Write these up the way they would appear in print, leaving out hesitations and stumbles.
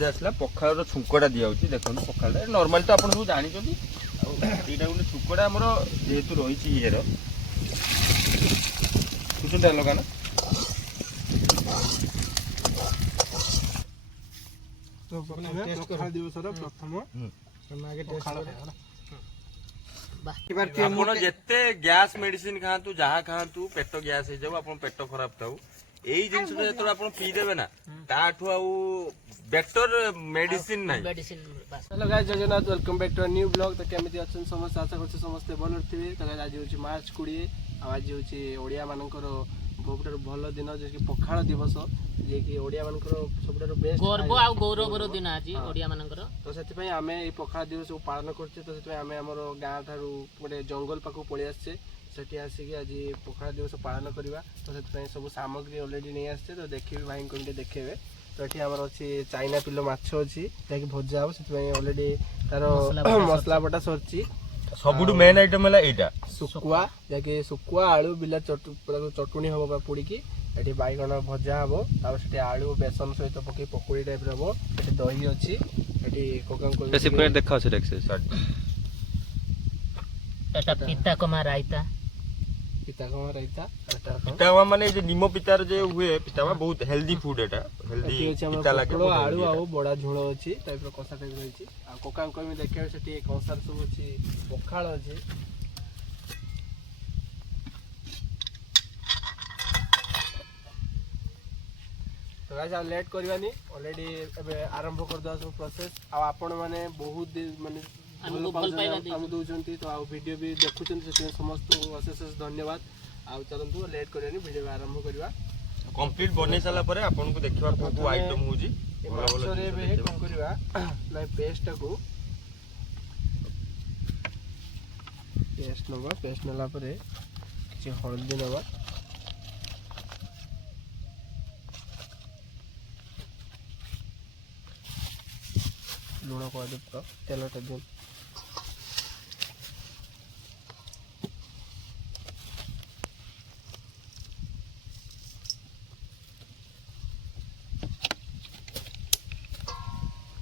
Stage आसला पखाड़ छुंकटा दिखाऊँ देखो पखाड़ नॉर्मल तो आप जानी यहाँ गोटे छुंकटा आमर जेहेतु रही ये कुछ लगा ना जिते गैस मेडिसिन खातु जहाँ खातु पेट गैस हो जाऊ आप पेट खराब थाऊ यही जिन जो पीदेवे ना ताठू बेटर मेडिसिन ना hello guys Jagannath welcome back to new blog. तो केमिति अछन समस्त आशा करछ समस्त भल थिबे। तो आज होची मार्च 20 आज होची ओडिया मानकर बहुतर भल दिन जे कि पखाळ दिवस जे कि ओडिया मानकर सबटर बेस्ट गर्व आ गौरवर दिन आज ओडिया मानकर। तो सेति पई आमे ए पखाळ दिवस को पालन करछे। तो सेति पई आमे हमर गां थारु गोटे जंगल पाखु पळि आछे सेठी आसिकी आज पखाळ दिवस पालन करबा। तो सेति पई सब सामग्री ऑलरेडी नै आछे तो देखिबे भाई कोनटे देखेबे। तो ये आमर अच्छी चाइना पिलो माछ अच्छी जैक भजा हम से ऑलरेडी तार मसला बटा सरची सबुठु मेन आइटम है एटा सुकुआ जैके सुकुआ आलू बिला चटुनी हम पोड़ी की एटी बैगन भजा हम तापर सेठी आलू बेसन सहित पकई पकोड़ी टाइप रो एटी दही अच्छी एटी कोकम को बेसी पॉइंट देखा छै एक्सेस एटा पिता कमा रायता पितावा माने जे निमो पितार जे हुए पितावा बहुत हेल्दी फूड एटा हेल्दी पिता लागे आलू आ बड़ा झोल अछि टाइप रो कसा टाइप रहिछि आ कोकाम कमी देखै सेठी कंसार सब अछि पखाळ अछि। तो गाइस आ लेट करबानी ऑलरेडी एबे आरंभ कर दस प्रोसेस आ आपण माने बहुत माने हम दउचंती तो आ वीडियो भी देखुचंती से समस्त अशेष धन्यवाद। आउ चलंतु लेट करबानी वीडियो आरंभ करबा कंप्लीट बनै साला परे आपन को देखिबा को आइटम होजी भलो भलो रे बे कोन करबा लाई पेस्ट को पेस्ट नला परे किछि हळदी नबा लूण को दे तो तेल टा दे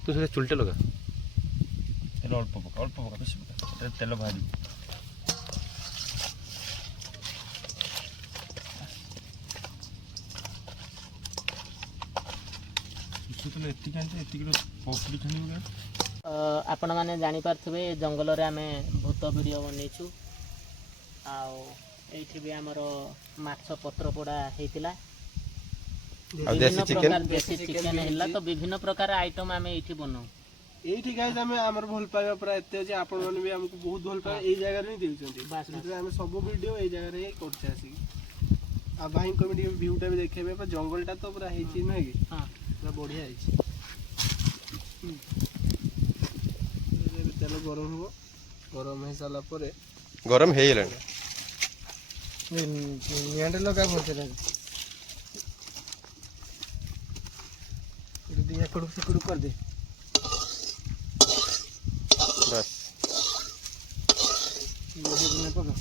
तो से चुलटे लगा तेल अल्प पका बेसी पका तेल भारी आपण माने जानि पारथबे जंगल रे आमे भूत वीडियो बनेछु आउ एठी भी हमर माछ पत्र पोड़ा हेतिला देसी चिकन हैला तो विभिन्न प्रकार आइटम आमे एठी बनाउ एठी गाइस आमे हमर भल पाइबा पूरा एते जे आपण माने भी हमको बहुत भल पाए ए जगह रे देउचंती बस आमे सब वीडियो ए जगह रे करछे आसी आ भाई कमेडी व्यूटा भी देखेबे पर जंगलटा तो पूरा हेची नै कि हां पूरा बढ़िया हेची तेल गरम हो गरम हे साला परे गरम हे गेलन नियांडे लगा भरते दिया कड़ू से कड़ू कर दे बस ये पका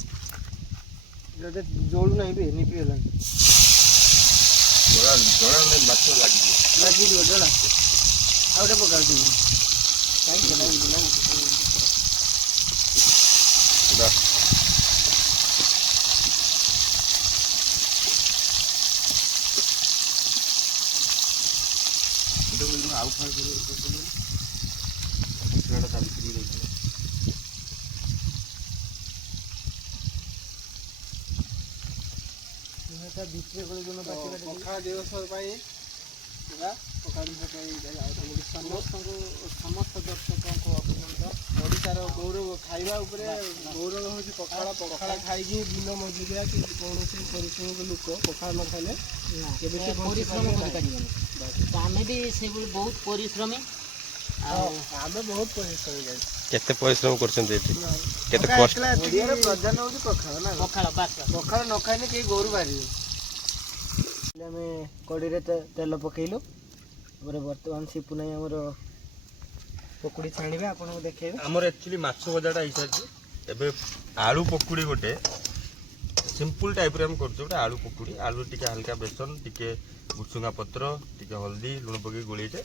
जदे जोड़ नहीं बे नहीं पियला जोड़ा में माछ लागी जो जोड़ा आउटे पका दी काई बनाई बस आउ फार कर चालू कर दे एटा बिस्ट्रे को दोनो बाकी पखा दिवस पई पूरा पखा दिवस पई समस्त दर्शकों को अभिनंदन। ओडिशार गौरव खाइबा उपरे गौरव होची पखाड़ा पखाड़ा खाइकी दिन मजुरिया कि कोनोसी परिश्रमिक लोक पखाड़ा न खाइले केबे से परिश्रम कर परिबन आमे भी से बहुत परिश्रमी आमे बहुत परिश्रमी गाइस केते परिश्रम करछन एठी केते कष्ट ओडिया रे प्रधान होची पखाड़ा ना पखाड़ा बास पखाड़ा न खाइने के गोरु बारी आमे कड़ी रे तेल पकेइलो ओरे वर्तमान सिपु नै हमर पकोड़ी छाणीबे आपन को देखेबे हमर एक्चुअली माछ भजाटा हिसाब एबे आलू पकोड़ी गोटे सिंपल टाइप रे हम करछु गोटे आलू पकुड़ी आलू टिके हल्का बेसन टिके भुसुंगा पत्र टिके हल्दी लुण पके गोळीचे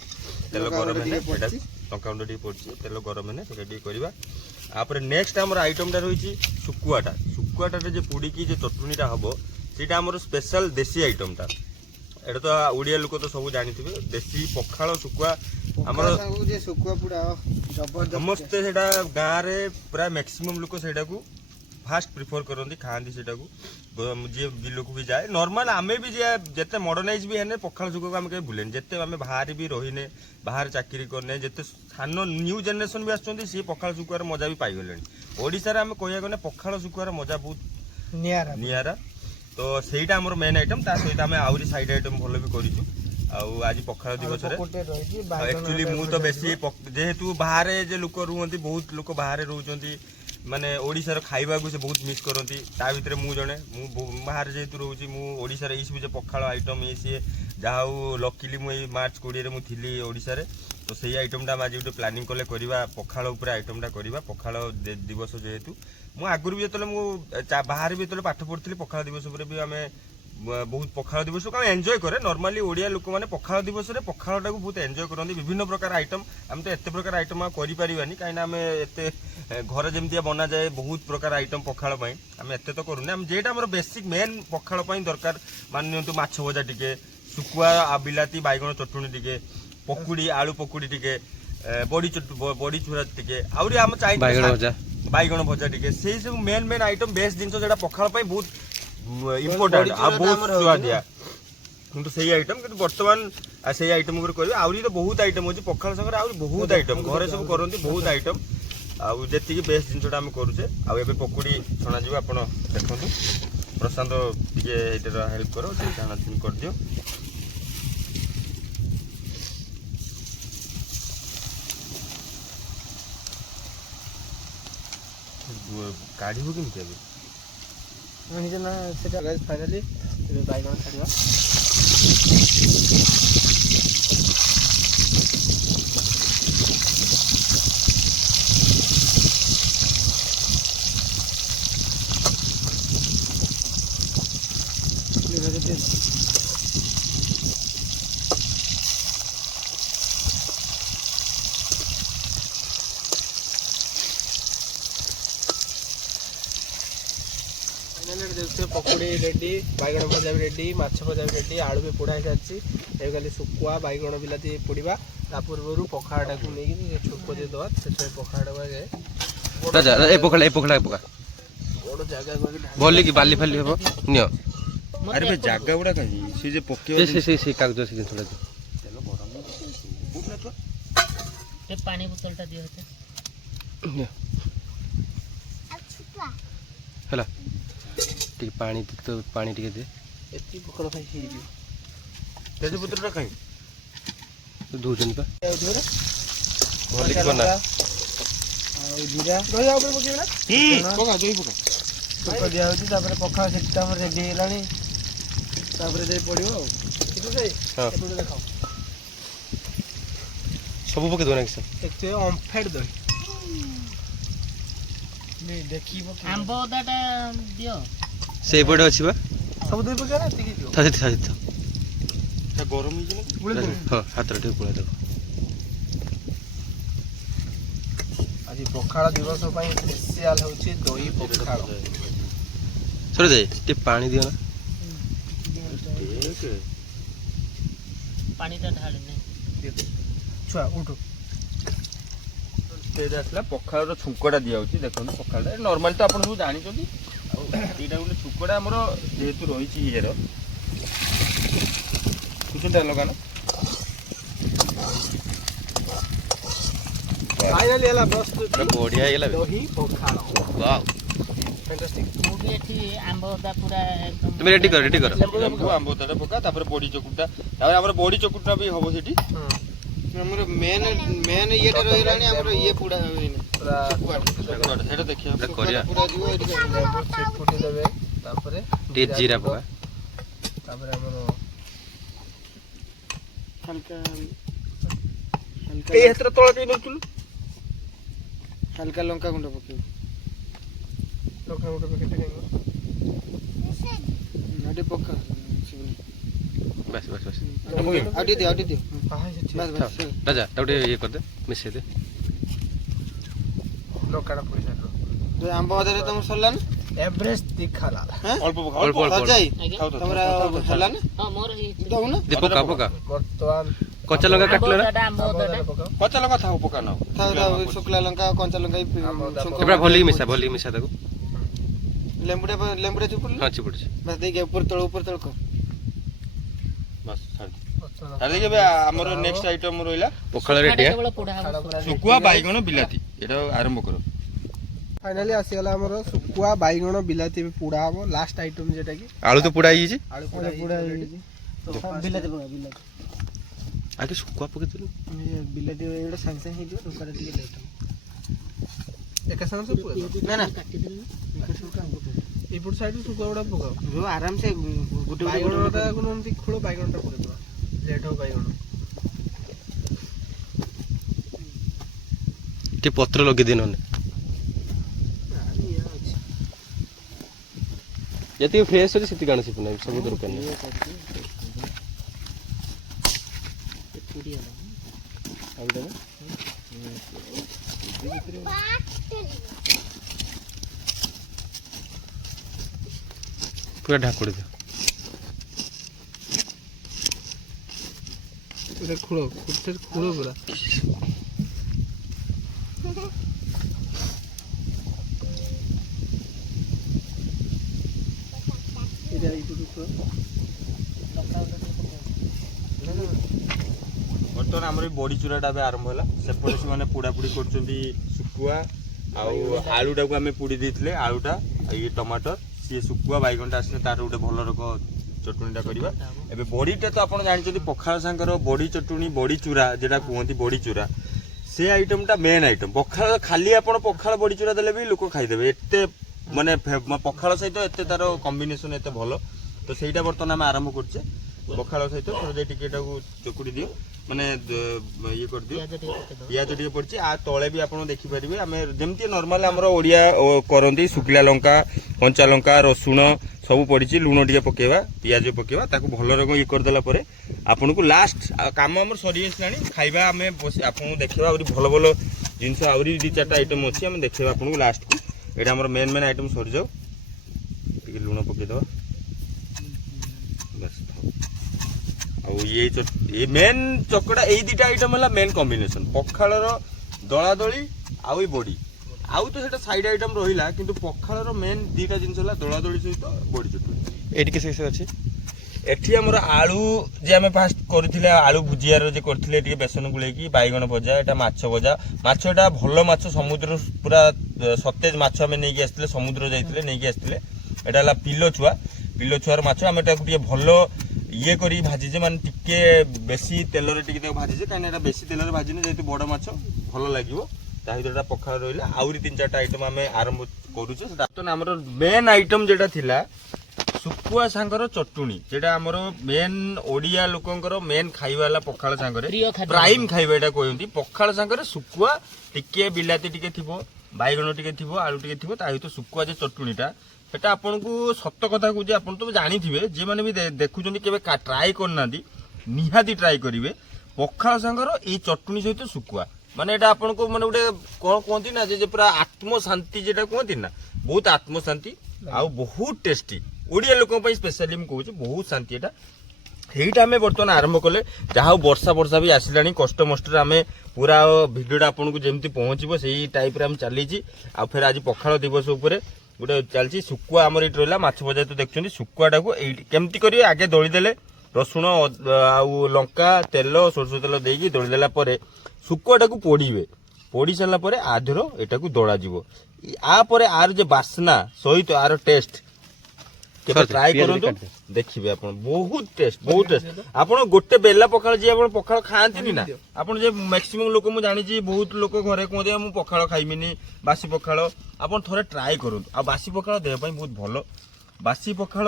तेल गरम हेने एटा लंका गुंड टिके पड़छि तेल गरम हेने सेटा टिके करबा आपरे नेक्स्ट हमर आइटम टा रहिछि सुकुआटा जे पुडी की जे चटुनीटा हबो सेटा हमर स्पेशल देसी आइटम टा एटा तो ओडिया लोक तो सब जानिथिबे देसी पखाळ सुकुआ हमर जे सुकुआ पुडा जबरदस्त समस्ते सेटा गाँ रे प्राय मैक्सिमम लोक सेटा को फास्ट प्रिफर करती खाती से जी बिल को भी जाए नॉर्मल आमे भी जिते मॉडर्नाइज भी है पखाल सुख को आम कहीं भूलें जिते आम बाहर भी रहीने बाहर चाकरी करने जिते सान न्यू जेनेरेशन भी आसुँच सी पखाल सुखार मजा भी पाईगले ओडिशा आम कह गले पखाल सुखार मजा बहुत निआरा तो सहीटा आम मेन आइटम ता सहित आम आहरी साइड आइटम भल भी करूँ आज पखाल दिवस एक्चुअली मु तो बेसी जेहेतु बाहर जे लोक रुहति बहुत लोक बाहर रोचंती माने ओडिशार खाइबा को से बहुत मिस करती ता भितर मु जणे मु बाहर जेहेतु रोची मु ओडिशार ई सब जे पखाल आइटम ये सी जहाँ लकीली मु मार्च 20 मु थिली ओडिशा रे तो सही आइटमटा आज गोटे प्लानिंग कले करवा पखाल उपर आइटमटा करवा पखाल दिवस जेहेतु मु आगुरी भी जो मु बाहर भी जो पाठ पढ़ी पखाल दिवस भी आम बहुत पखाल दिवस को एंजॉय करे नॉर्मली ओडिया लोक मैंने पखाल दिवस रे पखाल टाक बहुत एंजॉय करते विभिन्न प्रकार आइटम आम तो एत प्रकार आइटम करि परिबानी कहीं आम एते घर जमती बना जाए बहुत प्रकार आइटम पखाल आम एत तो करूना आम जेटा हमर बेसिक मेन पखाल दरकार मान नियंतु माछ भजा टिके सुकुआ बिलाती बैगण चटुनी टिके पकुड़ी आलू पकुड़ी टिके बड़ी चूरा टिके आउरी आम चाहिए बैगण भजा टिके से सब मेन आइटम बेस्ट जिनस जेटा पखाल बहुत इम्पोर्टेंट आ बहुत स्वादिया किंतु सही आइटम किंतु वर्तमान सही आइटम ऊपर करबे आउरी तो बहुत आइटम होची पखाल संगे आउरी बहुत आइटम घरे सब करंती बहुत आइटम आउ जेति की बेस्ट जिनसटा हम करूचे आ एबे पकोड़ी छणा जीव आपण देखंतु प्रशांत टिके एटर हेल्प करो से छणा छुन कर दियो काढिबो केमति अबे फाइनाली बैगन छाड़ा पकोड़ी रेडी बैगण भजा भी रेडी माछ भजा भी रेडी आलू भी पोड़ा सारी खाली सुकुआ बैगण बिलाती पोड़ा ता पूर्व पखाड़ा को नहीं छुक दे दवा से पखाड़ा जाए बड़ जगह बोली की बाली फाली हेबो नियो अरे बे जागा गुडा कहि से जे पके से कागज से थोड़ा तेल गरम फुट ना तो ते पानी बोतलटा दियो होते नियो हला टिक पानी तो पानी टिके दे एती पकड़ खाई ही दियो तेज पत्र खाई दूजन का बोली बना जीरा दही ऊपर पके ना पका दही पका पका दिया होती तापर पखा सेटा हमर रेडी हेलानी तापर दे पड़ियो कितो दे एतो देखाओ सब पके दो ना किसे एक ओमफेड दही नहीं देखिबो आंबो दाटा दियो से पड़े अछि बा सब दही पके ना टिके दियो था था ता गरम ही जे बुले दे हां हाथ रे पुला दो आज पखाड़ दिवस ପାଇଁ स्पेशल होची दही पखाड़ छोड़ दे टे पानी दियो ना ठीक पानीटा ढाल ने छुआ उठो तेज आसला पखाळर छुंकटा दिया होची देखो पखाळ नॉर्मल तो आपण सब जानि छथि एटा गोटे छुंकटा हमर जेहेतु रहिछि हियर किछटा लगा ना फाइनली हला बस बढ़िया गेला दही पखाड़ वाओ फैंटास्टिक मु भी एठी आंबो दा पूरा एकदम तुम रेडी कर लेंबू आंबो तडा पका तापर बडी चकुटा तापर हमर बडी चकुटा भी हबो सेठी हमर मेन ये रहलानी हमर ये पूरा पूरा हेडा देखिया करिया पूरा जीव एठी लेबू फुटी देबे तापर टे जीरा पका तापर हमर हल्का ए हेतर तळ के नचुल हल्का लंका गुंड पके लंका गुंड पके ଆଉଟେ ପକା ବାସ୍ ବାସ୍ ବାସ୍ ଆଉଟେ ଦିଅ ବାସ୍ ବାସ୍ ରାଜା ତାକୁ ଟିକେ ଇଏ କରିଦେ ମିଶେଇ ଦେ ଲଙ୍କାଟା ପଇସା ଆମ୍ବ ଅଧାରେ ତମର ସରିଲା ନା ଏଭରେଷ୍ଟ ଦିଖାଲା ଅଳ୍ପ ପକା ଅଳ୍ପ ଅଳ୍ପ ସଜାଇ ଆଜ୍ଞା ତମର ହେଲା ନା ହଁ ମୋର ହେଇଛି ଦଉନ ଦେ ପକା ପକା ବର୍ତ୍ତମାନ କଞ୍ଚା ଲଙ୍କା କାଟିଲ ନା ଆମ୍ବ ଅଦାଟା କଞ୍ଚା ଲଙ୍କା ଥାଉ ପକା ନ ଥାଉ ଶୁଖିଲା ଲଙ୍କା କଞ୍ଚା ଲଙ୍କା ଏଗୁଡ଼ା ଭଲିକି ମିଶା ତାକୁ ଲେମ୍ବୁଟା ଚିପୁଡି ହଁ ଚିପୁଡୁଛି ବାସ୍ ଦେଇକି ଉପର ତଳ କର ବାସ୍ ଛାଡ଼ି ଏବେ ଆମର ନେକ୍ସଟ ଆଇଟମ ରହିଲା ପଖାଳ ରେଡି କେବଳ ପୋଡ଼ା ହବ ଶୁଖୁଆ ବାଇଗଣ ବିଲାତି ଏଟା ଆରମ୍ଭ କର ଫାଇନାଲି ଆସିଗଲା ଆମର ଶୁଖୁଆ ବାଇଗଣ ବିଲାତି ପୋଡ଼ା ହବ ଲାଷ୍ଟ ଆଇଟମ ଯେଟା କି ଆଳୁ ତ ପୋଡ଼ା ହେଇଯାଇଛି ଆଳୁ ପୋଡ଼ା ହେଇଯାଇଛି ବିଲାତି ପୋଡ଼ା ବିଲାତି ଆগে ଶୁଖୁଆ ପକେଇଥିଲୁ ବିଲାତି ଏଇଟା ସାଙ୍ଗେ ସାଙ୍ଗେ ହେଇଯିବ ଶୁଖୁଆଟା ଟିକେ ଲେଟ୍ ହବ ଏକା ସାଙ୍ଗେ ସବୁ ନା ନା କାଟିଦେଲି ଏପଟ ସାଇଡ୍ ଶୁଖୁଆ ଗୁଡ଼ା ପକାଅ ଆରାମସେ ଗୋଟେ ବାଇଗଣଟା ଏମିତି ଖୋଳ ବାଇଗଣଟା ପକେଇଦେବା ଲେଟ୍ ହବ ବାଇଗଣ ଟିକେ ପତ୍ର ଲଗେଇଦିଏ ନହେଲେ ଯେତିକି ଫ୍ରେଶ୍ ଅଛି ସେତିକି ଆଣୁଛି ନାହିଁ ସବୁ ଦରକାର ନାହିଁ ପୁରା ଢାକୁଡ଼ି ଦିଅ ଖୋଳ ପୁରା ବର୍ତ୍ତମାନ ଆମର ଏଇ ବଡି ଚୁରାଟା ଏବେ ଆରମ୍ଭ ହେଲା ସେପଟେ ସେମାନେ ପୋଡାପୋଡି କରୁଛନ୍ତି ଶୁଖୁଆ ଆଉ ଆଳୁଟାକୁ ଆମେ ପୋଡି ଦେଇଥିଲେ ଆଳୁଟା ଇଏ ଟମାଟର ସିଏ ଶୁଖୁଆ ବାଇଗଣଟା ଆସିଲେ ତାର ଗୋଟେ ଭଲ ରକ ଚଟୁଣିଟା କରିବା ଏବେ ବଡିଟା ତ ଆପଣ ଜାଣିଛନ୍ତି ପଖାଳ ସାଙ୍ଗର ବଡି ଚଟୁଣି ବଡି ଚୁରା ଯେଟା କୁହନ୍ତି ବଡି ଚୁରା ସେ ଆଇଟମଟା ମେନ୍ ଆଇଟମ ପଖାଳ ଖାଲି ଆପଣ ପଖାଳ ବଡି ଚୁରା ଦେଲେ ବି ଲୋକ ଖାଇଦେବେ ଏତେ ମାନେ ପଖାଳ ସହିତ ଏତେ ତାର କମ୍ବିନେସନ ଏତେ ଭଲ ତ ସେଇଟା ବର୍ତ୍ତମାନ ଆମେ ଆରମ୍ଭ କରୁଛେ ପଖାଳ ସହିତ ଟିକେ ଏଟାକୁ ଚକୁଡି ଦିଅ ମାନେ ଇଏ କରିଦିଅ ପିଆଜ ଟିକେ ପଡିଛି ଆ ତଳେ ବି ଆପଣ ଦେଖିପାରିବେ ଆମେ ଯେମିତି ନର୍ମାଲ ଆମର ଓଡିଆ କରନ୍ତି ଶୁଖିଲା ଲଙ୍କା କଞ୍ଚା ଲଙ୍କା ରସୁଣ ସବୁ ପଡିଛି ଲୁଣ ଟିକେ ପକେଇବା ପିଆଜ ପକେଇବା ତାକୁ ଭଲ ରକମ ଇଏ କରିଦେଲା ପରେ ଆପଣଙ୍କୁ ଲାଷ୍ଟ କାମ ଆମର ସରି ଆସିଲାଣି ଖାଇବା ଆମେ ଆପଣଙ୍କୁ ଦେଖେଇବା ଆହୁରି ଭଲ ଭଲ ଜିନିଷ ଆହୁରି 2-4ଟା ଆଇଟମ ଅଛି ଆମେ ଦେଖେଇବା ଆପଣଙ୍କୁ ଲାଷ୍ଟକୁ ଏଇଟା ଆମର ମେନ୍ ଆଇଟମ ସରିଯାଉ ଟିକେ ଲୁଣ ପକେଇଦେବା ଆଉ ये मेन चकड़ा ये दुटा आइटम है मेन कॉम्बिनेशन पखाळर दलादली आउ बड़ी आउ तो सेटा साइड आइटम रहिला किंतु पखाळर मेन दुटा जिंस है दलादली सहित बड़ी चटुनी एटी के से अछि एठी हमर आलू जे हमें फास्ट करथिले आलू भुजियार जे करथिले टिके बेसन गुलेकी बाइगण भजा एटा माछ भजा माछटा भलो माछ समुद्र पूरा सतेज माछ हमें नेकी आस्थिले समुद्र जाइथिले नेकी आस्थिले एटा हला पिलो छुआर माछ हमें टाकु टिके भलो ये करी भाजीजे माने टिके बेसी तेलरे टिके ताको भाजीजे काने एटा बेसी तेलरे भाजिने जेतु बड़ माछ भलो लागिवो ता हितरटा पखाळ रहिला आउरी 3-4टा आइटम हमें आरंभ करूचे सेटा तो हमर मेन आइटम जेटा थिला सुकुआ सांगर चटुनी जेटा हमर मेन ओडिया लोकंकर मेन खाइबा वाला पखाळ सांगरे प्राइम खाइबा एटा कहंती पखाळ सांगरे सुकुआ टिके बिलाती टिके थिबो बाइगण टिके थिबो आलू टिके थिबो ता हितो सुकुआ जे चटुनीटा सेटा आपन को सत्य कथा को जे आपन तो जानि थिबे जे माने भी देखुचंदी केबे ट्राई करनांदी निहाती ट्राई करिवे पखाळ सांगर ए चटुनी सहित सुकुआ माने एटा आपन को माने उडे कोन कोंती ना जे पूरा आत्म शांति जेटा कोंती ना बहुत आत्म शांति आ बहुत टेस्टी ओडिया लोक पई स्पेशली हम कहूची बहुत शांति एटा हेइटा हमें बर्तमान आरंभ कले जहाँ वर्षा भी आसिलानी कष्ट मस्टर आम पूरा भिडियोटा आपन को जेमती पहुँचबो सेही टाइप रे हम चलीची आ फिर आज पखाळ दिवस उपरे गोटे चलती शुकुआ आमर ये रहा माछ भजा तो देखते शुकुआटा को केमती करेंगे आगे दली देले रसुण आउ लंका तेल सोरष तेल देकी दली देला परे शुकुआटा को पोड़े पोड़ी सारा पर आधर एटा को दला जीवो आपर आर जो बास्ना सहित आर टेस्ट केबे ट्राई करंतु देखिबे आपण बहुत टेस्ट आपण गोटे बेला पखाळ जे आपण पखाळ खाआंती ना आपण जे मैक्सिमम लोक मु जानि छी बहुत लोक घरे कोदे मु पखाळ खाइमिनी बासी पखाळ आपण थोड़े ट्राई करंतु आ बासी पखाळ देह पई बहुत भलो बासी पखाळ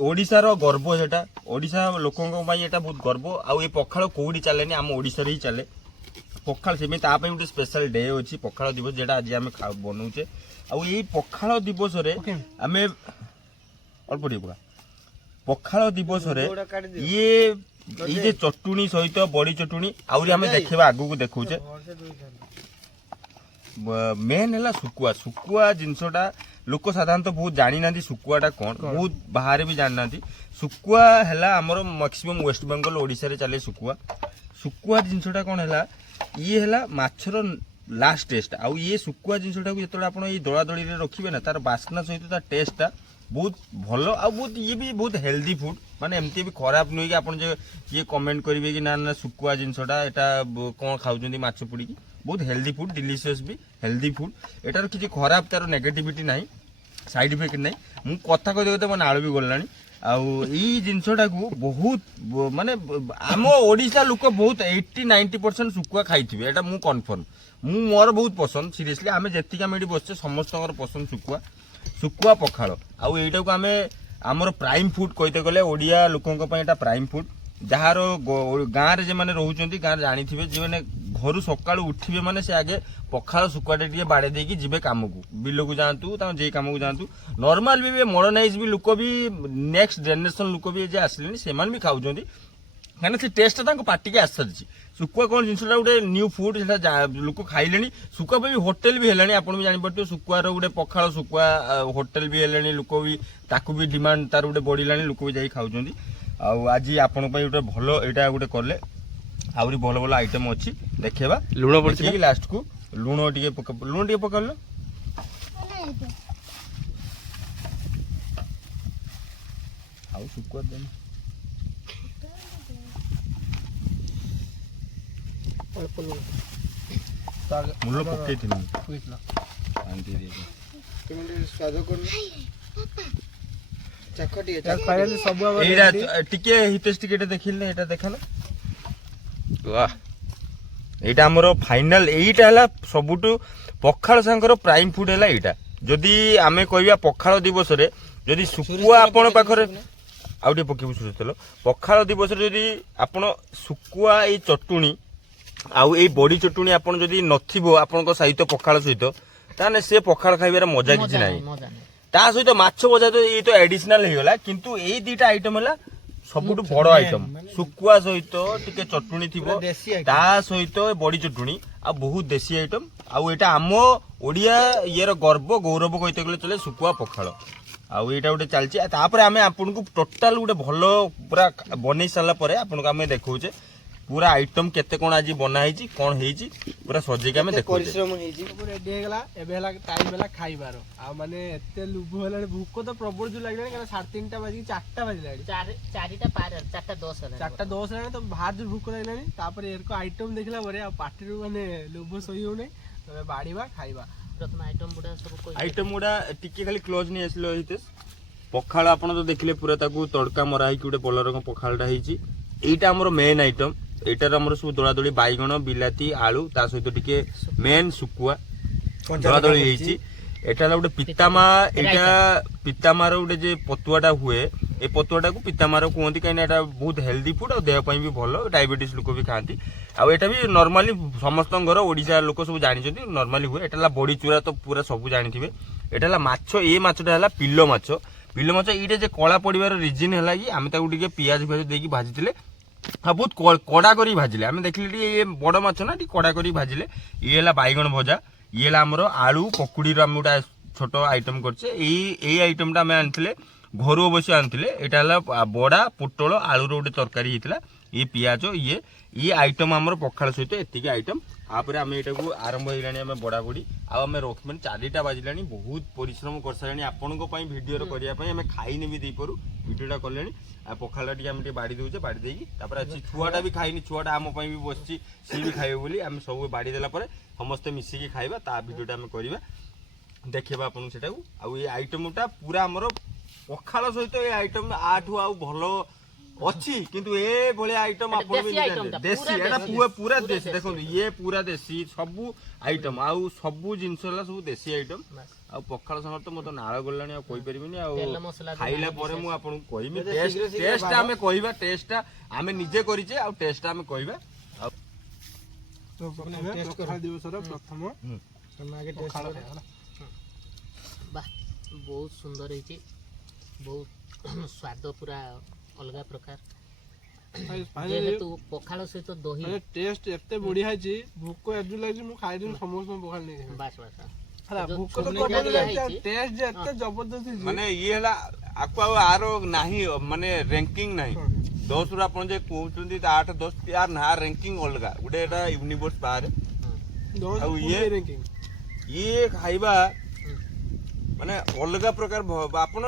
ओडिसा रो गर्व जेटा ओडिसा लोकंक पई एटा बहुत गर्व आ ए पखाळ कोउडी चलेनी हम ओडिसा रे ही चले पखाळ सेमे ता पई उटे स्पेशल डे अछि पखाळ दिवस जेटा आज हम बनौचे आ ए पखाळ दिवस रे हमें ଅଳ୍ପ ଟିକେ ପକା। ପଖାଳ ଦିବସରେ ଇଏ ଏଇ ଯେ ଚଟୁଣି ସହିତ ବଡି ଚଟୁଣି ଆହୁରି ଆମେ ଦେଖିବା ଆଗକୁ ଦେଖଉଛେ। ମେନ୍ ହେଲା ଶୁଖୁଆ। ଶୁଖୁଆ ଜିନିଷଟା ଲୋକ ସାଧାରଣତଃ ବହୁତ ଜାଣିନାହାନ୍ତି ଶୁଖୁଆଟା କ'ଣ, ବହୁତ ବାହାରେ ବି ଜାଣିନାହାନ୍ତି। ଶୁଖୁଆ ହେଲା ଆମର ମ୍ୟାକ୍ସିମମ୍ ୱେଷ୍ଟବେଙ୍ଗଲ ଓଡ଼ିଶାରେ ଚାଲେ ଶୁଖୁଆ। ଶୁଖୁଆ ଜିନିଷଟା କ'ଣ ହେଲା, ଇଏ ହେଲା ମାଛର ଲାଷ୍ଟ ଟେଷ୍ଟ। ଆଉ ଇଏ ଶୁଖୁଆ ଜିନିଷଟାକୁ ଯେତେବେଳେ ଆପଣ ଏଇ ଦଳାଦଳିରେ ରଖିବେ ନା, ତାର ବାସ୍ନା ସହିତ ତା ଟେଷ୍ଟଟା ବହୁତ ଭଲ। ଆଉ ବହୁତ ଇଏ ବି ବହୁତ ହେଲ୍ଦି ଫୁଡ୍, ମାନେ ଏମିତି ବି ଖରାପ ନୁହେଁ କି ଆପଣ ଯେ କିଏ କମେଣ୍ଟ କରିବେ କି ନା ନା ଶୁଖୁଆ ଜିନିଷଟା ଏଟା କ'ଣ ଖାଉଛନ୍ତି ମାଛ ପୋଡ଼ିକି। ବହୁତ ହେଲ୍ଦି ଫୁଡ୍, ଡିଲିସିୟସ୍ ବି ହେଲ୍ଦି ଫୁଡ୍। ଏଟାର କିଛି ଖରାପ ତାର ନେଗେଟିଭିଟି ନାହିଁ, ସାଇଡ୍ ଇଫେକ୍ଟ ନାହିଁ। ମୁଁ କଥା କହିତେ କହିତେ ମୋ ନାଳ ବି ଗଲାଣି। ଆଉ ଏଇ ଜିନିଷଟାକୁ ବହୁତ ମାନେ ଆମ ଓଡ଼ିଶା ଲୋକ ବହୁତ 80-90% ଶୁଖୁଆ ଖାଇଥିବେ, ଏଇଟା ମୁଁ କନଫର୍ମ। ମୁଁ ମୋର ବହୁତ ପସନ୍ଦ, ସିରିୟସଲି ଆମେ ଯେତିକି ଆମେ ଏଠି ବସିଛେ ସମସ୍ତଙ୍କର ପସନ୍ଦ ଶୁଖୁଆ। ଶୁଖୁଆ ପଖାଳ ଆଉ ଏଇଟାକୁ ଆମେ ଆମର ପ୍ରାଇମ୍ ଫୁଡ୍ କହିତେ ଗଲେ ଓଡ଼ିଆ ଲୋକଙ୍କ ପାଇଁ ଏଇଟା ପ୍ରାଇମ୍ ଫୁଡ୍। ଯାହାର ଗାଁରେ ଯେଉଁମାନେ ରହୁଛନ୍ତି ଗାଁରେ ଜାଣିଥିବେ, ଯେଉଁମାନେ ଘରୁ ସକାଳୁ ଉଠିବେ ମାନେ ସେ ଆଗେ ପଖାଳ ଶୁଖୁଆଟେ ଟିକେ ବାଡ଼େଇ ଦେଇକି ଯିବେ କାମକୁ, ବିଲକୁ ଯାଆନ୍ତୁ ତାଙ୍କ ଯେ କାମକୁ ଯାଆନ୍ତୁ। ନର୍ମାଲ ବି ମଡର୍ଣ୍ଣାଇଜ ବି ଲୋକ ବି ନେକ୍ସଟ ଜେନେରେସନ ଲୋକ ବି ଯେ ଆସିଲେଣି ସେମାନେ ବି ଖାଉଛନ୍ତି, କାହିଁକିନା ସେ ଟେଷ୍ଟଟା ତାଙ୍କ ପାଟିକି ଆସିସାରିଛି। ଶୁଖୁଆ କ'ଣ ଜିନିଷଟା ଗୋଟେ ନ୍ୟୁ ଫୁଡ୍, ସେଟା ଲୋକ ଖାଇଲେଣି। ଶୁଖୁଆ ପାଇଁ ବି ହୋଟେଲ ବି ହେଲାଣି, ଆପଣ ବି ଜାଣିପାରୁଥିବେ। ଶୁଖୁଆର ଗୋଟେ ପଖାଳ ଶୁଖୁଆ ହୋଟେଲ ବି ହେଲାଣି, ଲୋକ ବି ତାକୁ ବି ଡିମାଣ୍ଡ ତାର ଗୋଟେ ବଢ଼ିଲାଣି, ଲୋକ ବି ଯାଇ ଖାଉଛନ୍ତି। ଆଉ ଆଜି ଆପଣଙ୍କ ପାଇଁ ଗୋଟେ ଭଲ ଏଇଟା ଗୋଟେ କଲେ, ଆହୁରି ଭଲ ଭଲ ଆଇଟମ ଅଛି ଦେଖେଇବା। ଲୁଣ ପଡିଛି କି ଲାଷ୍ଟକୁ ଲୁଣ ଟିକେ ପକାଇଲ। ଆଉ ଶୁଖୁଆ ଦେନି ମୁଲ ପକେଇଥିଲି ଏଇଟା ଟିକେ ହିତେଶ ଟିକେ ଦେଖିଲେ ଏଇଟା ଦେଖାନା। এইটা আমার ফাইনাল, এইটা হল সবুঠু পখাল সাঙ্গর প্রাইম ফুড হল এইটা। যদি আমি কইবা পখাল দিবসরে যদি শুকুয়া আপন পাখরে আউ টিকে পকেইবু সূর্য তেল, পখাল দিবসরে যদি আপন শুকুয়া এই চটুনি আউ এই বড়ি চটুনি আপন যদি নথিব আপনক সহিত পখাল সহিত, তাহলে সে পখাল খাইবার মজা কিছু নাই। তা সহিত মাছ ভজা তো এই তো এডিশনাল হইগলা, কিন্তু এই দুইটা আইটম হলা ସବୁଠୁ ବଡ ଆଇଟମ। ଶୁଖୁଆ ସହିତ ଟିକେ ଚଟୁଣି ଥିବ, ତା ସହିତ ବଡି ଚଟୁଣି, ଆଉ ବହୁତ ଦେଶୀ ଆଇଟମ। ଆଉ ଏଇଟା ଆମ ଓଡିଆ ଇଏର ଗର୍ବ ଗୌରବ କହିତେ ଗଲେ ଚଲେ, ଶୁଖୁଆ ପଖାଳ। ଆଉ ଏଇଟା ଗୋଟେ ଚାଲିଛି। ତାପରେ ଆମେ ଆପଣଙ୍କୁ ଟୋଟାଲ ଗୋଟେ ଭଲ ପୁରା ବନେଇ ସାରିଲା ପରେ ଆପଣଙ୍କୁ ଆମେ ଦେଖଉଛେ ପୁରା ଆଇଟମ କେତେ କଣ ଆଜି ବନା ହେଇଛି, କଣ ହେଇଛି ପୁରା ସଜେଇକି ଆମେ ଦେଖଉଛେ। ପରିଶ୍ରମ ହେଇଛି ରେଡି ହେଇଗଲା। ଏବେ ହେଲା ଟାଇମ ହେଲା ଖାଇବାର। ଆଉ ମାନେ ଏତେ ଲୁଭ ହେଲାଣି, ଭୋକ ତ ପ୍ରବଳ ଜୋର ଲାଗିଲାଣି, କାରଣ 3:30 ବାଜିକି 4ଟା ବାଜିଲାଣି, 4:10 ହେଲାଣି। ତ ଭାରି ଜୋର ଭୋକ ଲାଗିଲାଣି। ତାପରେ ଏରକ ଆଇଟମ ଦେଖିଲା ପରେ ଆଉ ପାଟିରୁ ମାନେ ଲୋଭ ସହି ହଉନି। ତମେ ବାଢିବା ଖାଇବା। ପ୍ରଥମେ ଆଇଟମ ଗୁଡା ଟିକେ ଖାଲି କ୍ଲୋଜ ନେଇ ଆସିଲ ହିତେଶ। ପଖାଳ ଆପଣ ତ ଦେଖିଲେ ପୁରା ତାକୁ ତଡକା ମରା ହେଇକି ଗୋଟେ ଭଲ ରକମ ପଖାଳଟା ହେଇଛି। এইটা আমার মেন আইটম। এইটার আমার সব দোড়াদোড়ি বাইগণ বিলাতি আলু তা সহিত টিকে মেন শুকুয়া দোড়াদোড়ি ହେଇଛି। এটা হলো গোটে পিতামা, এটা পিতামার গোটে যে পতুয়াটা হুয়ে, এই পতুয়াটাকে পিতামার কুহতি, কাইনা এটা বহুত হেলদি ফুড আর দেহ পাই বি ভালো, ডায়াবেটিস লোক বি খাଆନ୍ତି। আর এটা বি নর্মালি সমস্তঙ্কর ওড়িশা লোক সব জানিছন্তি নর্মালি হুয়ে। এটা হলা বড়ি চূড়া, তো পুরা সবু জানিথিবে। এটা হলা মাছ, এই মাছটা হলা পিল্ল মাছ। পিল্ল মাছ এইটা যে কলা পড়িবার রিজন হলা কি আমি তাকে টিকে পিঁয়াজ ফিয়াজ ଦେଇକି ভাজিଥିଲେ, হ্যাঁ বহুত কড়া করে ভাজিলে। আমি দেখলি টিকে ইয়ে বড় মাছ না, টিকে কড়া করে ভাজিলে। ইয়ে হলা বাইগণ ভজা, ইয়ে হলা আমার আলু পকুড়ির আমি গোটা ছোট আইটম করছে। এই আইটমটা আমি আনিଥିଲେ ঘরু অবশ্য আনিଥିଲେ। এটা হলা বড়া পୋଟଳ ଆଳୁର ଗୋଟେ ତରକାରୀ ହେଇଥିଲା। ଇଏ ପିଆଜ ଇଏ ଆଇଟମ ଆମର ପଖାଳ ସହିତ ଏତିକି ଆଇଟମ। ତାପରେ ଆମେ ଏଇଟାକୁ ଆରମ୍ଭ ହେଇଗଲାଣି ଆମେ ବଢ଼ାବଢ଼ି। ଆଉ ଆମେ ମାନେ 4ଟା ବାଜିଲାଣି, ବହୁତ ପରିଶ୍ରମ କରିସାରିଲାଣି ଆପଣଙ୍କ ପାଇଁ ଭିଡ଼ିଓର କରିବା ପାଇଁ। ଆମେ ଖାଇନି ବି ଦେଇପାରୁ, ଭିଡ଼ିଓଟା କଲେଣି। ଆଉ ପଖାଳଟା ଟିକେ ଆମେ ଟିକେ ବାଡ଼ି ଦେଉଛେ, ବାଡ଼ି ଦେଇକି ତାପରେ ଅଛି ଛୁଆଟା ବି ଖାଇନି, ଛୁଆଟା ଆମ ପାଇଁ ବି ବସିଛି, ସିଏ ବି ଖାଇବ ବୋଲି। ଆମେ ସବୁ ବାଡ଼ି ଦେଲା ପରେ ସମସ୍ତେ ମିଶିକି ଖାଇବା, ତା ଭିଡ଼ିଓଟା ଆମେ କରିବା, ଦେଖେଇବା ଆପଣଙ୍କୁ ସେଟାକୁ। ଆଉ ଏଇ ଆଇଟମଟା ପୁରା ଆମର ପଖାଳ ସହିତ ଏ ଆଇଟମ ଆଠୁ ଆଉ ଭଲ ଅଛି, କିନ୍ତୁ ଏ ଭଳିଆ ଆଇଟମ ଆପଣ ବି ଦେଶୀ, ଏଟା ପୁରା ଦେଶୀ। ଦେଖନ୍ତୁ ଇଏ ପୁରା ଦେଶୀ ସବୁ ଆଇଟମ, ଆଉ ସବୁ ଜିନିଷ ହେଲା ସବୁ ଦେଶୀ ଆଇଟମ। ଆଉ ପଖାଳ ସାଙ୍ଗରେ ତ ମୋତେ ନାଳ ଗଲାଣି, ଆଉ କହିପାରିବିନି। ଆଉ ଖାଇଲା ପରେ ମୁଁ ଆପଣଙ୍କୁ କହିବି, ଟେଷ୍ଟଟା ଆମେ କହିବା, ଟେଷ୍ଟଟା ଆମେ ନିଜେ କରିଛେ, ଆଉ ଟେଷ୍ଟଟା ଆମେ କହିବା। ଆଉ ପଖାଳ ଦିବସର ପ୍ରଥମ ବାহ ବହୁତ ସୁନ୍ଦର ହେଇଛି, ବହୁତ ସ୍ୱାଦ ପୁରା ଅଲଗା ପ୍ରକାର ଫାଇନାଲି ଯେହେତୁ ପଖାଳ ସହିତ ଦହି ଟେଷ୍ଟ ଏତେ ବଢିଆ ହେଇଛି ଭୋକ ଏତେ ଲାଗୁଛି ମୁଁ ଖାଇଦେବି ସମସ୍ତଙ୍କୁ ପଖାଳ ନେଇକି ବାସ୍ ବାସ୍ ହେଲା ଯୋଉ ଭୋକ ତ ଚୁନି ପ୍ରବଳ ଦିଆ ଲାଗୁଛି ହେଇଛି। ଟେଷ୍ଟ ଯେ ଏତେ ଜବରଦସ୍ତ ହେଇଛି ମାନେ ଇଏ ହେଲା ଆକୁ ଆଉ ଆର ନାହିଁ ମାନେ ର୍ୟାଙ୍କିଂ ନାହିଁ 10 ରୁ ଆପଣ ଯେ କହୁଛନ୍ତି 8 10 ୟାର ନା ର୍ୟାଙ୍କିଂ ଅଲଗା ଗୋଟେ ଏଟା ୟୁନିଭର୍ସ ବାହାରେ ଆଉ ଇଏ ଖାଇବା ମାନେ ଅଲଗା ପ୍ରକାର ଆପଣ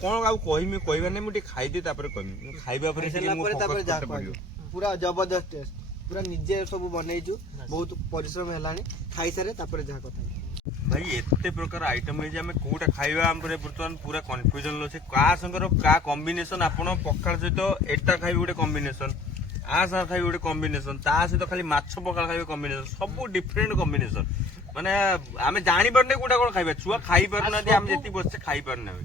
କଣ ଆଉ କହିବି କହିବା ନାହିଁ ମୁଁ ଟିକେ ଖାଇଦିଏ ତାପରେ କହିବି ମୁଁ ଖାଇବା ପରେ ଟିକେ ମୁଁ focus କରତେ ପଡିବ। ପୁରା ଜବରଦସ୍ତ ଟେଷ୍ଟ ପୁରା ନିଜେ ସବୁ ବନେଇଛୁ ବହୁତ ପରିଶ୍ରମ ହେଲାଣି ଖାଇସାରେ ତାପରେ ଯାହା କଥା ଭାଇ ଏତେ ପ୍ରକାର ଆଇଟମ ହେଇଛି ଆମେ କୋଉଟା ଖାଇବା ଆମର ବର୍ତ୍ତମାନ ପୁରା କନଫ୍ୟୁଜନ ଅଛି କାହା ସାଙ୍ଗର କାହା କମ୍ବିନେସନ ଆପଣ ପଖାଳ ସହିତ ଏଟା ଖାଇବେ ଗୋଟେ କମ୍ବିନେସନ ଆ ସାଙ୍ଗେ ଖାଇବେ ଗୋଟେ କମ୍ବିନେସନ ତା ସହିତ ଖାଲି ମାଛ ପଖାଳ ଖାଇବେ କମ୍ବିନେସନ ସବୁ ଡିଫରେଣ୍ଟ କମ୍ବିନେସନ ମାନେ ଆମେ ଜାଣିପାରୁନେ କୋଉଟା କଣ ଖାଇବା ଛୁଆ ଖାଇ ପାରୁନାହାନ୍ତି ଆମେ ଯେତିକି ବସେ ଖାଇ ପାରୁନାହାନ୍ତି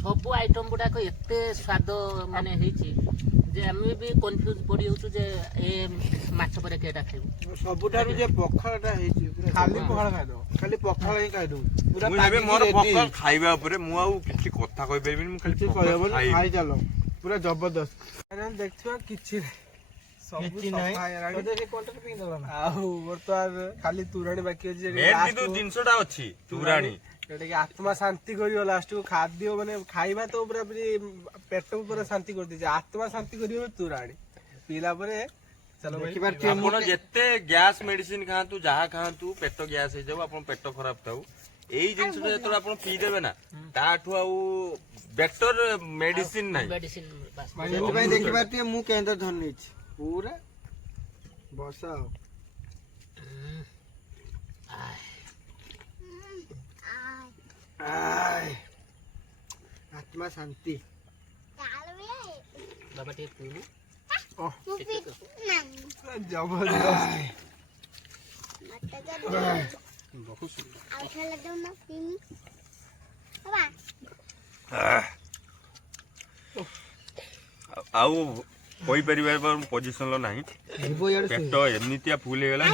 ସବୁ ଆଇଟମ ଗୁଡାକ ଏତେ ସ୍ୱାଦ ମାନେ ହେଇଛି ଯେ ଆମେ ବି କନଫ୍ୟୁଜ ପଡିଯାଉଛୁ ଯେ ଏ ମାଛ ପରେ କେଟା ଖାଇବୁ ସବୁଠାରୁ ଯେ ପଖାଳଟା ହେଇଛି ଖାଲି ପଖାଳ ଖାଇଦବ ଖାଲି ପଖାଳ ହିଁ ଖାଇଦବୁ ପୁରା ମୁଁ ଏବେ ମୋର ପଖାଳ ଖାଇବା ଉପରେ ମୁଁ ଆଉ କିଛି କଥା କହିପାରିବିନି ମୁଁ ଖାଲି ପଖାଳ ଖାଇବି। ଖାଇ ଚାଲ ପୁରା ଜବରଦସ୍ତ ଦେଖିଥିବା କିଛି କିଛି ନାହିଁ। ଆଉ ବର୍ତ୍ତମାନ ଖାଲି ତୁରାଣୀ ବାକି ଅଛି ମେନ୍ କିନ୍ତୁ ଜିନିଷଟା ଅଛି ତୁରାଣୀ ଟିକେ ଆତ୍ମା ଶାନ୍ତି କରିବ ଲାଷ୍ଟକୁ ଖାଦ୍ୟ ମାନେ ଖାଇବା ତ ପୁରା ପେଟ ପୁରା ଶାନ୍ତି କରିଦେଇଛି ଆତ୍ମା ଶାନ୍ତି କରିବ ତୁରାଣୀ ପିଇଲା ପରେ ଆପଣ ଯେତେ ଗ୍ୟାସ ମେଡିସିନ ଖାଆନ୍ତୁ ଯାହା ଖାଆନ୍ତୁ ପେଟ ଗ୍ୟାସ ହେଇଯାଉ ଆପଣ ପେଟ ଖରାପ ଥାଉ ଏଇ ଜିନିଷଟା ଯେତେବେଳେ ଆପଣ ପିଇଦେବେ ନା ତାଠୁ ଆଉ ବେଟର ମେଡିସିନ ନାହିଁ ମେଡିସିନ ବାସ୍ ସେଥିପାଇଁ ଦେଖିପାରୁଥିବେ ମୁଁ କେନ୍ଦ୍ର ଧନ ନେଇଛି ପୁରା ବସା ଆଉ ଆତ୍ମା ଶାନ୍ତି ବାବା ଟିକେ ପିଇବୁ ଜବରଦସ୍ତ ବହୁତ ସୁନ୍ଦର ଆଉ କହିପାରିବା ପୋଜିସନ ନାହିଁ ପେଟ ଏମିତିଆ ଫୁଲ ହେଇଗଲା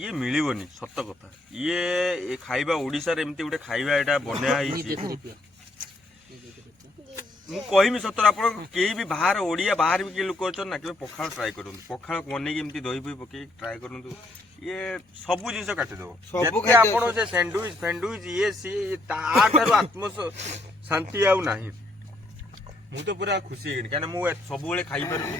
ଇଏ ମିଳିବନି ସତ କଥା ଇଏ ଖାଇବା ଓଡିଶାରେ ଏମିତି ଗୋଟେ ଖାଇବା ଏଇଟା ବନେଇବା ହେଇଛି ମୁଁ କହିବି ସତରେ ଆପଣ କେହି ବି ବାହାର ଓଡିଆ ବାହାରେ ବି କିଏ ଲୋକ ଅଛନ୍ତି ନା କେବେ ପଖାଳ ଟ୍ରାଏ କରନ୍ତୁ ପଖାଳ ବନେଇକି ଏମିତି ଦହି ଫହି ପକେଇକି ଟ୍ରାଏ କରନ୍ତୁ ଇଏ ସବୁ ଜିନିଷ କାଟିଦବ ଯେତେ ଆପଣ ସେ ସ୍ୟାଣ୍ଡୱିଚ ଫ୍ୟାଣ୍ଡୱିଚ ଇଏ ସିଏ ତାଠାରୁ ଆତ୍ମ ଶାନ୍ତି ଆଉ ନାହିଁ ମୁଁ ତ ପୁରା ଖୁସି ହେଇଗଲି କାହିଁକିନା ମୁଁ ସବୁବେଳେ ଖାଇପାରୁନି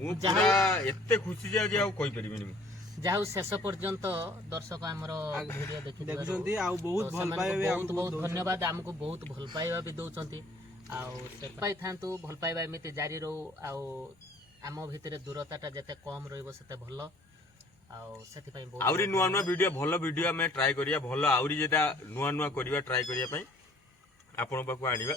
ମୁଁ ପୁରା ଏତେ ଖୁସି ଯେ ଆଜି ଆଉ କହିପାରିବିନି ମୁଁ ଯାହା ହଉ ଶେଷ ପର୍ଯ୍ୟନ୍ତ ଦର୍ଶକ ଆମର ଭିଡିଓ ଦେଖୁଛନ୍ତି ଆଉ ବହୁତ ଭଲ ପାଇବା ବହୁତ ବହୁତ ଧନ୍ୟବାଦ ଆମକୁ ବହୁତ ଭଲ ପାଇବା ବି ଦଉଛନ୍ତି ଆଉ ପାଇଥାନ୍ତୁ ଭଲ ପାଇବା ଏମିତି ଜାରି ରହୁ ଆଉ ଆମ ଭିତରେ ଦୂରତାଟା ଯେତେ କମ ରହିବ ସେତେ ଭଲ ଆଉ ସେଥିପାଇଁ ଆହୁରି ନୂଆ ନୂଆ ଭିଡିଓ ଭଲ ଭିଡିଓ ଆମେ ଟ୍ରାଏ କରିବା ଭଲ ଆହୁରି ଯେଟା ନୂଆ ନୂଆ କରିବା ଟ୍ରାଏ କରିବା ପାଇଁ ଆପଣଙ୍କ ପାଖକୁ ଆଣିବା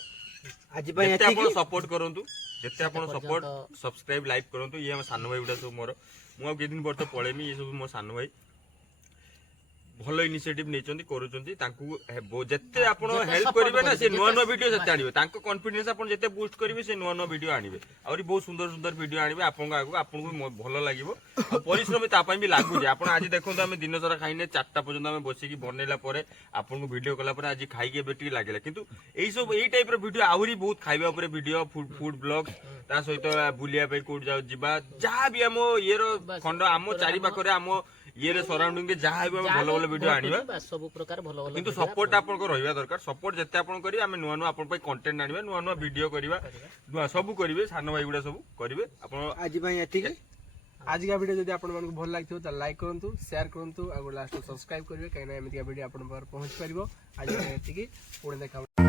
ଆଜି ଯେତେ ଆପଣ ସପୋର୍ଟ କରନ୍ତୁ ଯେତେ ଆପଣ ସପୋର୍ଟ ସବସ୍କ୍ରାଇବ ଲାଇକ୍ କରନ୍ତୁ ଇଏ ଆମ ସାନ ଭାଇ ଗୁଡା ସବୁ ମୋର ମୁଁ ଆଉ କିଛି ଦିନ ପରେ ତ ପଳେଇମି ଇଏ ସବୁ ମୋ ସାନ ଭାଇ ଭଲ ଇନିସିଏଟିଭ ନେଇଛନ୍ତି କରୁଛନ୍ତି ତାଙ୍କୁ ଯେତେ ଆପଣ ହେଲ୍ପ କରିବେ ନା ସେ ନୂଆ ନୂଆ ଭିଡିଓ ଯେତେ ଆଣିବେ ତାଙ୍କ କନଫିଡେନ୍ସ ଆପଣ ଯେତେ ବୁଷ୍ଟ କରିବେ ସେ ନୂଆ ନୂଆ ଭିଡିଓ ଆଣିବେ ଆହୁରି ବହୁତ ସୁନ୍ଦର ସୁନ୍ଦର ଭିଡିଓ ଆଣିବେ ଆପଣଙ୍କ ଆଗକୁ ଆପଣଙ୍କୁ ଭଲ ଲାଗିବ ଆଉ ପରିଶ୍ରମ ତା ପାଇଁ ବି ଲାଗୁଛି ଆପଣ ଆଜି ଦେଖନ୍ତୁ ଆମେ ଦିନ ସାରା ଖାଇନେ 4ଟା ପର୍ଯ୍ୟନ୍ତ ଆମେ ବସିକି ବନେଇଲା ପରେ ଆପଣଙ୍କୁ ଭିଡିଓ କଲା ପରେ ଆଜି ଖାଇକି ଏବେ ଟିକେ ଲାଗିଲା କିନ୍ତୁ ଏଇ ସବୁ ଏଇ ଟାଇପ ର ଭିଡିଓ ଆହୁରି ବହୁତ ଖାଇବା ଉପରେ ଭିଡିଓ ଫୁଡ ବ୍ଲଗ ତା ସହିତ ବୁଲିବା ପାଇଁ କୋଉଠି ଯିବା ଯାହା ବି ଆମ ଇଏର ଖଣ୍ଡ ଆମ ଚାରି ପାଖରେ ଆମ ଇଏରେ ସରାଉଣ୍ଡିଂ ରେ ଯାହା ବି ଆମେ ଭଲ ଭଲ ଭିଡିଓ ଆଣିବା ସବୁ ପ୍ରକାର ଭଲ ଭଲ କିନ୍ତୁ ସପୋର୍ଟ ଆପଣଙ୍କ ରହିବା ଦରକାର ସପୋର୍ଟ ଯେତେ ଆପଣ କରିବେ ଆମେ ନୂଆ ନୂଆ ଆପଣଙ୍କ ପାଇଁ କଣ୍ଟେଣ୍ଟ ଆଣିବା ନୂଆ ନୂଆ ଭିଡିଓ କରିବା ନୂଆ ସବୁ କରିବେ ସାନ ଭାଇ ଗୁଡା ସବୁ କରିବେ ଆପଣ ଆଜି ପାଇଁ ଏତିକି ଆଜିକା ଭିଡିଓ ଯଦି ଆପଣମାନଙ୍କୁ ଭଲ ଲାଗିଥିବ ତାହେଲେ ଲାଇକ୍ କରନ୍ତୁ ସେୟାର କରନ୍ତୁ ଆଉ ଲାଷ୍ଟ ସବସ୍କ୍ରାଇବ କରିବେ କାହିଁକିନା ଏମିତିକା ଭିଡିଓ ଆପଣଙ୍କ ପାଖରେ ପହଞ୍ଚି ପାରିବ ଆଜି ପାଇଁ ଏତିକି ପୁଣି ଦେଖା